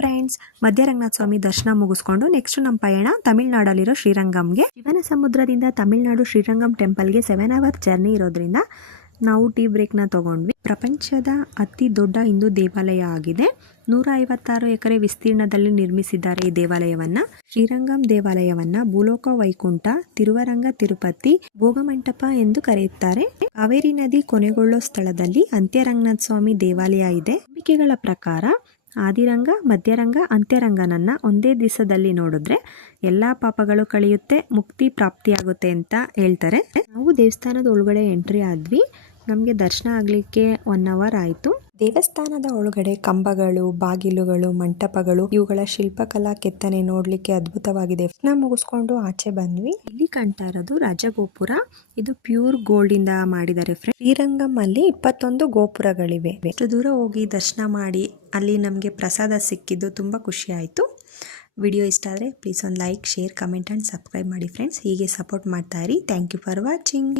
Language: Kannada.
ಫ್ರೆಂಡ್ಸ್, ಮಧ್ಯರಂಗನಾಥ ಸ್ವಾಮಿ ದರ್ಶನ ಮುಗಿಸ್ಕೊಂಡು ನೆಕ್ಸ್ಟ್ ನಮ್ಮ ಪಯಣ ತಮಿಳ್ನಾಡಲ್ಲಿರೋ ಶ್ರೀರಂಗಂಗೆ. ಶಿವನ ಸಮುದ್ರದಿಂದ ತಮಿಳ್ನಾಡು ಶ್ರೀರಂಗಂ ಟೆಂಪಲ್ಗೆ 7 hour ಜರ್ನಿ ಇರೋದ್ರಿಂದ ನಾವು ಟೀ ಬ್ರೇಕ್ನ ತಗೊಂಡ್ವಿ. ಪ್ರಪಂಚದ ಅತಿ ದೊಡ್ಡ ಹಿಂದೂ ದೇವಾಲಯ ಆಗಿದೆ. 156 ಎಕರೆ ವಿಸ್ತೀರ್ಣದಲ್ಲಿ ನಿರ್ಮಿಸಿದ್ದಾರೆ ಈ ದೇವಾಲಯವನ್ನ. ಶ್ರೀರಂಗಂ ದೇವಾಲಯವನ್ನ ಭೂಲೋಕ ವೈಕುಂಠ, ತಿರುವರಂಗ ತಿರುಪತಿ, ಭೋಗಮಂಟಪ ಎಂದು ಕರೆಯುತ್ತಾರೆ. ಕಾವೇರಿ ನದಿ ಕೊನೆಗೊಳ್ಳೋ ಸ್ಥಳದಲ್ಲಿ ಅಂತ್ಯರಂಗನಾಥ ಸ್ವಾಮಿ ದೇವಾಲಯ ಇದೆ. ನಂಬಿಕೆಗಳ ಪ್ರಕಾರ ಆದಿರಂಗ, ಮಧ್ಯರಂಗ, ಅಂತ್ಯರಂಗನನ್ನ ಒಂದೇ ದಿವಸದಲ್ಲಿ ನೋಡಿದ್ರೆ ಎಲ್ಲಾ ಪಾಪಗಳು ಕಳೆಯುತ್ತೆ, ಮುಕ್ತಿ ಪ್ರಾಪ್ತಿಯಾಗುತ್ತೆ ಅಂತ ಹೇಳ್ತಾರೆ. ನಾವು ದೇವಸ್ಥಾನದ ಒಳಗಡೆ ಎಂಟ್ರಿ ಆದ್ವಿ. ನಮಗೆ ದರ್ಶನ ಆಗಲಿಕ್ಕೆ 1 hour ಆಯಿತು. ದೇವಸ್ಥಾನದ ಒಳಗಡೆ ಕಂಬಗಳು, ಬಾಗಿಲುಗಳು, ಮಂಟಪಗಳು, ಇವುಗಳ ಶಿಲ್ಪಕಲಾ ಕೆತ್ತನೆ ನೋಡಲಿಕ್ಕೆ ಅದ್ಭುತವಾಗಿದೆ. ದರ್ಶನ ಮುಗಿಸ್ಕೊಂಡು ಆಚೆ ಬಂದ್ವಿ. ಇಲ್ಲಿ ಕಾಣ್ತಾ ಇರೋದು ರಾಜಗೋಪುರ. ಇದು ಪ್ಯೂರ್ ಗೋಲ್ಡ್ ಇಂದ ಮಾಡಿದ್ದಾರೆ. ಶ್ರೀರಂಗಂ ಅಲ್ಲಿ 21 ಗೋಪುರಗಳಿವೆ. ಇಷ್ಟು ದೂರ ಹೋಗಿ ದರ್ಶನ ಮಾಡಿ ಅಲ್ಲಿ ನಮಗೆ ಪ್ರಸಾದ ಸಿಕ್ಕಿದ್ದು ತುಂಬಾ ಖುಷಿ ಆಯಿತು. ವಿಡಿಯೋ ಇಷ್ಟ ಆದರೆ ಪ್ಲೀಸ್ ಒಂದು like, share, comment and subscribe ಮಾಡಿ ಫ್ರೆಂಡ್ಸ್. ಹೀಗೆ ಸಪೋರ್ಟ್ ಮಾಡ್ತಾ ಇರಿ. Thank you for watching.